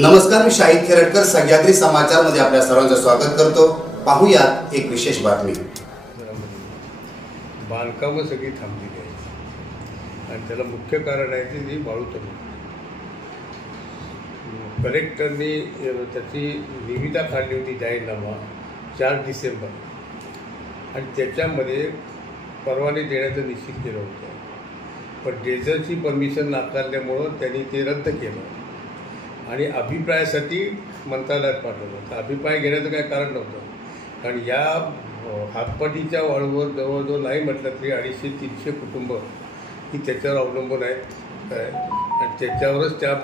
नमस्कार, मी शाहिद खेरटकर सह्याद्री समाचार मध्ये आपल्या सर्वांचं स्वागत करतो। पाहूयात एक विशेष बातमी। बांधकामं सगळी थांबलेली आहेत आणि त्याला मुख्य कारण आहे की वाळू तरुण कलेक्टरनी त्याची निविदा काढली होती जाहीरनामा 4 डिसेंबर आणि त्याच्यामध्ये परवाने देण्याचं निश्चित केलं होतं, पण डेझरची परमिशन नाकारल्यामुळं त्यांनी ते रद्द केलं आणि अभिप्रायासाठी मंत्रालयात पाठवलं। तर अभिप्राय घेण्याचं काही कारण नव्हतं, कारण या हातपाटीच्या वाळूवर जवळजवळ नाही म्हटलं तरी 250-300 कुटुंब ही त्याच्यावर अवलंबून आहेत आणि त्याच्यावरच त्या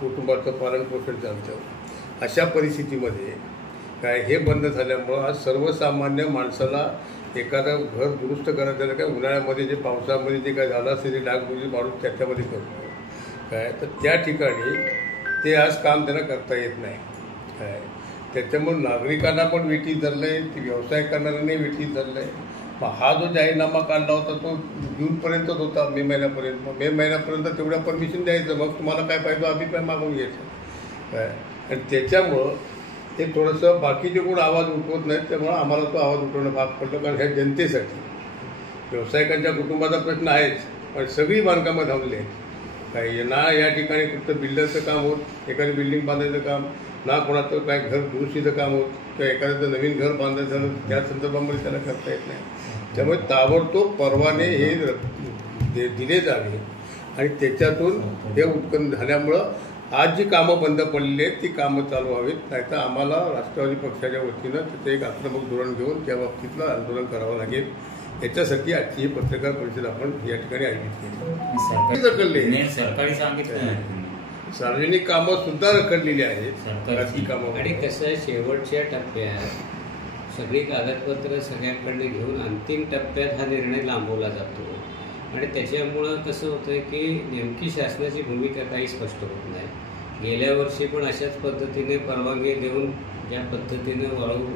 कुटुंबाचं पालनपोषण चालतं। अशा परिस्थितीमध्ये काय हे बंद झाल्यामुळं आज सर्वसामान्य माणसाला एखादं घर दुरुस्त करायचं झालं काय उन्हाळ्यामध्ये जे पावसामध्ये जे काय झालं असेल ते डागडुजी मारून त्याच्यामध्ये करतो काय, तर त्या ठिकाणी ते आज काम त्यांना करता येत नाही काय। त्याच्यामुळे नागरिकांना पण वेठीस धरलं आहे, ती व्यवसाय करणाऱ्यांनाही वेठीस धरलं आहे। मग हा जो जाहीरनामा काढला होता तो जूनपर्यंतच होता, मे महिन्यापर्यंत तेवढ्या परमिशन द्यायचं, मग तुम्हाला काय पाहिजे अभिप्राय मागून घ्यायचं काय। आणि त्याच्यामुळं ते थोडंसं बाकीचे कोण आवाज उठवत नाहीत, त्यामुळं आम्हाला तो आवाज उठवणं भाग पडलं, कारण ह्या जनतेसाठी व्यावसायिकांच्या कुटुंबाचा प्रश्न आहेच, पण सगळी बांधकामं थांबली आहेत काय ना। या ठिकाणी फक्त बिल्डरचं काम होत, एखादी बिल्डिंग बांधायचं काम ना, कोणाचं काय घर दुरुस्तीचं काम होत किंवा एखाद्याचं नवीन घर बांधायचं झालं त्या संदर्भामध्ये त्याला करता येत नाही। त्यामुळे ताबडतोब परवाने हे दिले जावे आणि त्याच्यातून हे उत्पन्न झाल्यामुळं आज जी कामं बंद पडलेली आहेत ती कामं चालू व्हावीत, नाहीतर आम्हाला राष्ट्रवादी पक्षाच्या वतीनं त्याचं एक आक्रमक धोरण घेऊन त्या बाबतीतलं आंदोलन करावं लागेल। याच्यासाठी आजची ही पत्रकार परिषद आपण या ठिकाणी आयोजित केली। सरकारी सांगितलं सार्वजनिक कामं सुद्धा रखडलेली आहेत, सरकारची कामं। आणि कसं शेवटच्या टप्प्यात सगळी कागदपत्र सगळ्यांकडे घेऊन अंतिम टप्प्यात हा निर्णय लांबवला जातो आणि त्याच्यामुळं कसं होतं की नेमकी शासनाची भूमिका काही स्पष्ट होत नाही। गेल्या वर्षी पण अशाच पद्धतीने परवानगी देऊन ज्या पद्धतीनं वाळू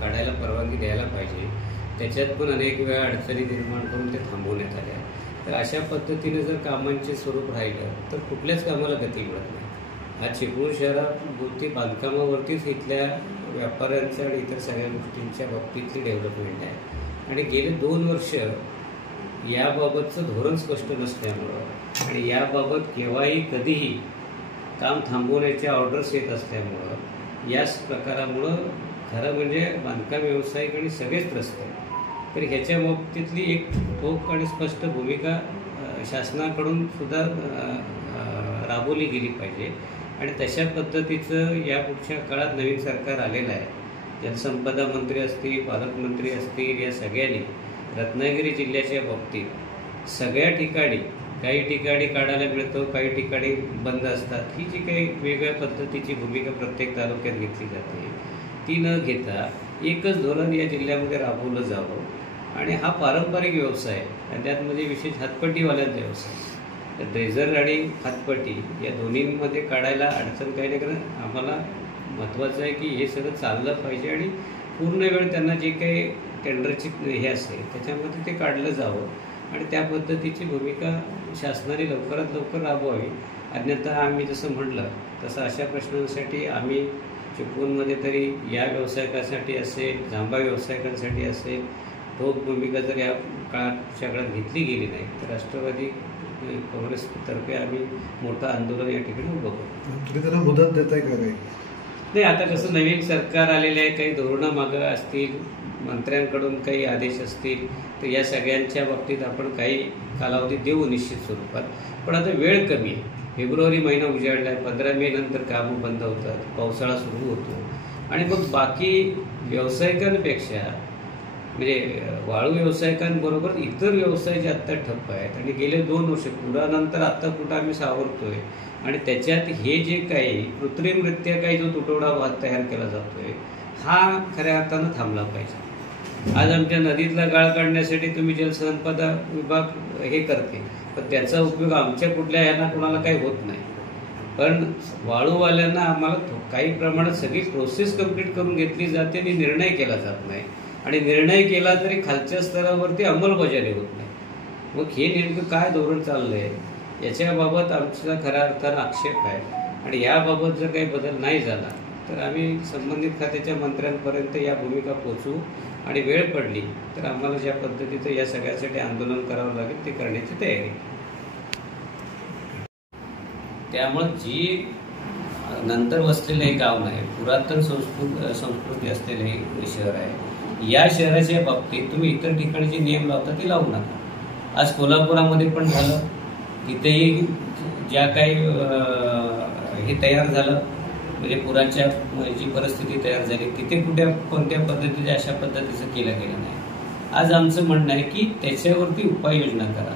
काढायला परवानगी द्यायला पाहिजे त्याच्यात पण अनेक वेळा अडचणी निर्माण करून ते थांबवण्यात आल्या। तर अशा पद्धतीने जर कामांचे स्वरूप राहिलं तर कुठल्याच कामाला गती मिळत नाही। आज चिपळूण शहराभोवती बांधकामावरतीच इथल्या व्यापाऱ्यांच्या आणि इतर सगळ्या गोष्टींच्या बाबतीतली डेव्हलपमेंट आहे आणि गेले 2 वर्ष याबाबतचं धोरण स्पष्ट नसल्यामुळं आणि याबाबत केव्हाही कधीही काम थांबवण्याच्या ऑर्डर्स येत असल्यामुळं याच प्रकारामुळं खरं म्हणजे बांधकाम व्यावसायिक आणि सगळेच त्रस्त आहेत। तर ह्याच्या बाबतीतली एक ठोक आणि स्पष्ट भूमिका शासनाकडून सुद्धा राबवली गेली पाहिजे आणि तशा पद्धतीचं या पुढच्या काळात नवीन सरकार आलेलं आहे। जलसंपदा मंत्री असतील, पालकमंत्री असतील, या सगळ्यांनी रत्नागिरी जिल्ह्याच्या बाबतीत सगळ्या ठिकाणी काही ठिकाणी काढायला मिळतं, काही ठिकाणी बंद असतात, ही जी काही वेगळ्या पद्धतीची भूमिका प्रत्येक तालुक्यात घेतली जाते ती न घेता एकच धोरण या जिल्ह्यामध्ये राबवलं जावं आणि हा पारंपरिक व्यवसाय आणि त्यातमध्ये विशेष हातपट्टीवाल्यांचा व्यवसाय, तर ड्रेझर आणि हातपट्टी या दोन्हींमध्ये काढायला अडचण काही नाही, कारण आम्हाला महत्त्वाचं आहे की हे सगळं चाललं पाहिजे आणि पूर्ण वेळ त्यांना जे काही टेंडरची हे असेल त्याच्यामध्ये ते काढलं जावं आणि त्या पद्धतीची भूमिका शासनाने लवकरात लवकर राबवावी। अन्यथा आम्ही जसं म्हटलं तसं अशा प्रश्नांसाठी आम्ही चिपळूणमध्ये तरी या व्यावसायिकासाठी असेल, जांभा व्यावसायिकांसाठी असेल, ठोक भूमिका जर या काळाच्या काळात घेतली गेली नाही तर राष्ट्रवादी काँग्रेसतर्फे आम्ही मोठं आंदोलन या ठिकाणी उभं करू। तुम्ही त्यांना मुदत देताय का काही? नाही, आता कसं नवीन सरकार आलेलं आहे, काही धोरणं मागं असतील, मंत्र्यांकडून काही आदेश असतील, तर या सगळ्यांच्या बाबतीत आपण काही कालावधी देऊ निश्चित स्वरूपात, पण आता वेळ कमी आहे। फेब्रुवारी महिना उजाडला आहे, 15 मे नंतर कामं बंद होतात, पावसाळा सुरू होतो आणि मग बाकी व्यावसायिकांपेक्षा म्हणजे वाळू व्यावसायिकांबरोबर इतर व्यवसाय जे आत्ता ठप्प आहेत आणि गेले 2 वर्ष पुरानंतर आत्ता कुठं आम्ही सावरतोय आणि त्याच्यात हे जे काही कृत्रिमरित्या काही जो तुटवडा वाद तयार केला जातोय हा खऱ्या अर्थानं थांबला पाहिजे। आज आमच्या नदीतला गाळ काढण्यासाठी तुम्ही जलसंपदा विभाग हे करते, पण त्याचा उपयोग आमच्या कुठल्या यांना कोणाला काही होत नाही, पण वाळूवाल्यांना आम्हाला काही प्रमाणात सगळी प्रोसेस कंप्लीट करून घेतली जाते आणि निर्णय केला जात नाही आणि निर्णय केला तरी खालच्या स्तरावरती अंमलबजावणी होत नाही। मग हे नेमकं काय धोरण चाललंय याच्याबाबत आमचा खऱ्या अर्थानं आक्षेप आहे आणि याबाबत जर काही बदल नाही झाला तर आम्ही संबंधित खात्याच्या मंत्र्यांपर्यंत या भूमिका पोहोचवू आणि वेळ पडली तर आम्हाला ज्या पद्धतीचं या सगळ्यासाठी आंदोलन करावं लागेल ते करण्याची तयारी. त्यामुळं जी नंतर वसलेलं हे गाव नाही, पुरातन संस्कृती असलेलं हे शहर आहे, या शहराच्या बाबतीत तुम्ही इतर ठिकाणी जे नियम लावता ते लावू नका. आज कोल्हापुरामध्ये पण झालं, तिथेही ज्या काही हे तयार झालं म्हणजे पुराच्या जी परिस्थिती तयार झाली तिथे कोणत्या पद्धतीच्या अशा पद्धतीचं केलं गेलं नाही. आज आमचं म्हणणं आहे की त्याच्यावरती उपाययोजना करा.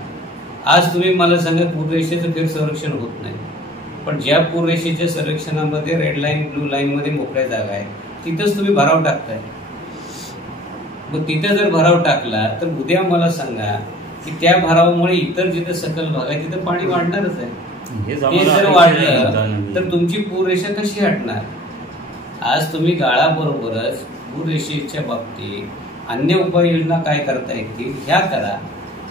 आज तुम्ही मला सांगा पूररेषेचं फेर संरक्षण होत नाही, पण ज्या पूररेषेच्या संरक्षणामध्ये रेड लाईन ब्लू लाईनमध्ये मोकळ्या जागा आहे तिथंच तुम्ही भराव टाकताय. मग तिथं जर भराव टाकला तर उद्या मला सांगा की त्या भरावामुळे इतर जिथं सकल भाग आहे तिथं पाणी वाढणारच आहे. ते जर वाढलं तर तुमची पूररेषा कशी हटणार? आज तुम्ही गाळाबरोबरच पूररेषेच्या बाबतीत अन्य उपाययोजना काय करता येतील ह्या करा.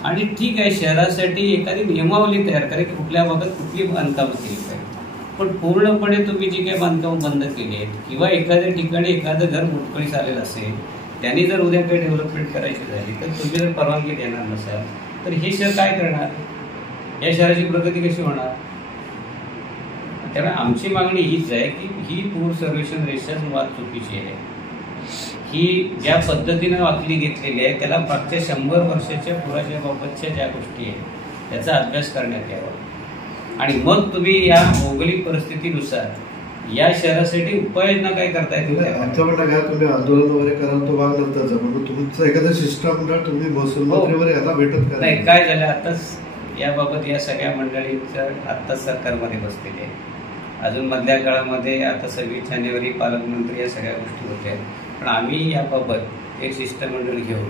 आणि ठीक आहे, शहरासाठी एखादी नियमावली तयार करा की कुठल्या भागात कुठली बांधकामं केली पाहिजे, पण पूर्णपणे तुम्ही जी काही बांधकामं बंद केली आहेत किंवा एखाद्या ठिकाणी एखादं घर मुटकळीस आलेलं असेल, त्यांनी जर उद्या काही डेव्हलपमेंट करायची झाली तर तुम्ही जर परवानगी देणार नसाल तर हे शहर काय करणार? या शहराची प्रगती कशी होणार? त्यामुळे आमची मागणी हीच आहे की ही पूर सर्वेक्षण रेषा मुळात चुकीची आहे. ही ज्या पद्धतीनं आखली घेतलेली आहे त्याला मागच्या 100 वर्षाच्या पुराच्या बाबतच्या ज्या गोष्टी आहेत त्याचा अभ्यास करण्यात यावा आणि मग तुम्ही या भौगोलिक परिस्थितीनुसार या शहरासाठी उपाययोजना काय करता येतील. तुम्ही आंदोलन वगैरे कराल तो भाग नंतरचा, पण तुमचं एखादं शिष्टमंडळ तुम्ही महसूल मंत्रीवर याला भेटत करा. नाही, काय झालं आताच याबाबत या सगळ्या मंडळींचं आत्ताच सरकारमध्ये बसलेले आहे. अजून मधल्या काळामध्ये आता 26 जानेवारी पालकमंत्री या सगळ्या गोष्टी होत्या, पण आम्ही याबाबत एक शिष्टमंडळ घेऊन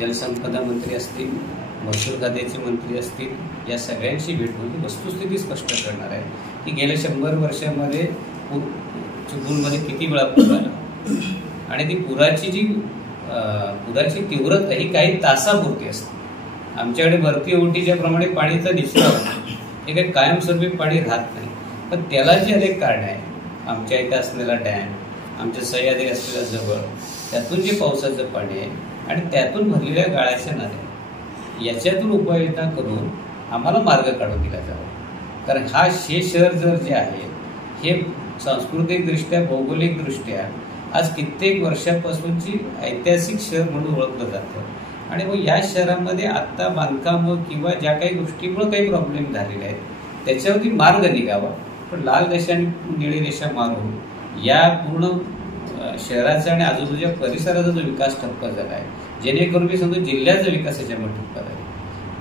जलसंपदा मंत्री असतील, महसूल खात्याचे मंत्री असतील, या सगळ्यांशी भेटून वस्तुस्थिती स्पष्ट करणार आहे की गेल्या 100 वर्षामध्ये चिपळूणमध्ये किती वेळा पूर आला आणि ती पुराची तीव्रता ही काही तासापुरती असते. आमच्याकडे भरती ओहोटीच्या प्रमाणे पाणीचा निचरा होतो, हे काही कायमस्वरूपी पाणी राहत नाही. पण त्याला जी अनेक कारण आहे, आमच्या इथं असलेला डॅम, आमच्या सह्याद्री असलेला जवळ, त्यातून जे पावसाचं पाणी आहे आणि त्यातून भरलेल्या गाळाच्या नद्या, याच्यातून उपाययोजना करून आम्हाला मार्ग काढून दिला जावा. कारण हे शहर जे आहे हे सांस्कृतिकदृष्ट्या भौगोलिकदृष्ट्या आज कित्येक वर्षापासूनची ऐतिहासिक शहर म्हणून ओळखलं जातं आणि मग या शहरामध्ये आत्ता बांधकामं किंवा ज्या काही गोष्टीमुळे काही प्रॉब्लेम झालेले आहेत त्याच्यावरती मार्ग निघावा. पण लाल रेषा आणि निळी रेषा मारून या पूर्ण शहराचा आणि आजूबाजूच्या परिसराचा जो विकास ठप्प झाला आहे, जेणेकरून मी समजा जिल्ह्याचा विकास याच्यामुळे ठप्प झाला,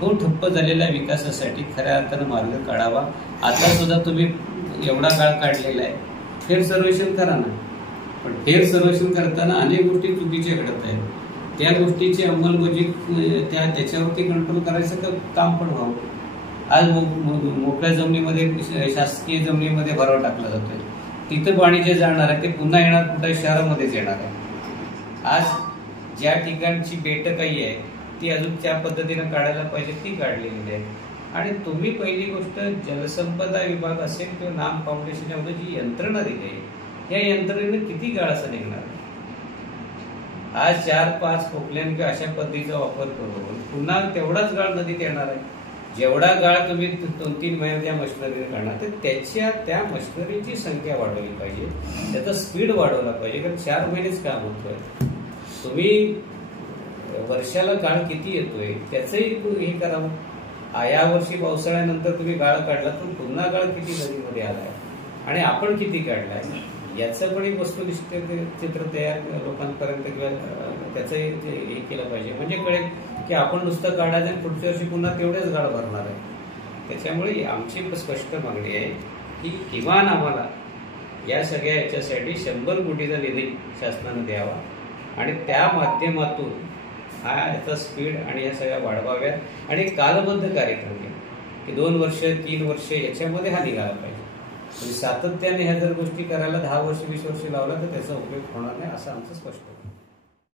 तो ठप्प झालेल्या विकासासाठी खऱ्या अर्थानं मार्ग काढावा. आता सुद्धा तुम्ही एवढा काळ काढलेला आहे, फेर सर्वेक्षण करा ना. पण फेर सर्वेक्षण करताना अनेक गोष्टी चुकीच्या घडत आहेत. त्या गोष्टीची अंमलबजावणी त्याच्यावरती कंट्रोल करायचं काम पण व्हावं. आज मोकळ्या जमिनीमध्ये, शासकीय जमिनीमध्ये भराव टाकला जातोय, तिथं पाणी जे जाणार आहे ते पुन्हा येणार कुठे? शहरामध्येच येणार आहे. आज ज्या ठिकाणची बेट काही आहे ती अजून त्या पद्धतीनं काढायला पाहिजे ती काढलेली आहे. आणि तुम्ही पहिली गोष्ट जलसंपदा विभाग असेल किंवा नाम फाउंडेशनच्या मध्ये जी यंत्रणा दिली आहे, या यंत्रणेनं किती गाळ असं निघणार? आज 4-5 खोकल्यान किंवा अशा पद्धतीचा वापर करून पुन्हा तेवढाच गाळ नदीत येणार आहे. जेवढा गाळ तुम्ही 2-3 महिने त्या मशिनरीने काढणार तर त्या मशिनरीची संख्या वाढवली पाहिजे, त्याचा स्पीड वाढवला पाहिजे. कारण 4 महिनेच काम होतोय. तुम्ही वर्षाला गाळ किती येतोय त्याचंही हे करावं. या वर्षी पावसाळ्यानंतर तुम्ही गाळ काढला तर पुन्हा गाळ किती नदीमध्ये आलाय आणि आपण किती काढलाय याचं पण एक वस्तुनिष्ठ चित्र तयार लोकांपर्यंत किंवा त्याचंही हे केलं पाहिजे. म्हणजे कळेल की आपण नुसतं काढायचं आणि पुढच्या वर्षी पुन्हा तेवढेच गाळ भरणार आहे. त्याच्यामुळे आमची स्पष्ट मागणी आहे की किमान आम्हाला या सगळ्या याच्यासाठी 100 कोटीचा निधी शासनानं द्यावा आणि त्या माध्यमातून याचा स्पीड आणि या सगळ्या वाढवाव्यात आणि कालबद्ध कार्यक्रम घ्या की 2 वर्ष 3 वर्ष याच्यामध्ये हा निघाला पाहिजे. म्हणजे सातत्याने ह्या जर गोष्टी करायला 10 वर्ष 20 वर्ष लावला तर त्याचा उपयोग होणार नाही असं आमचं स्पष्ट आहे.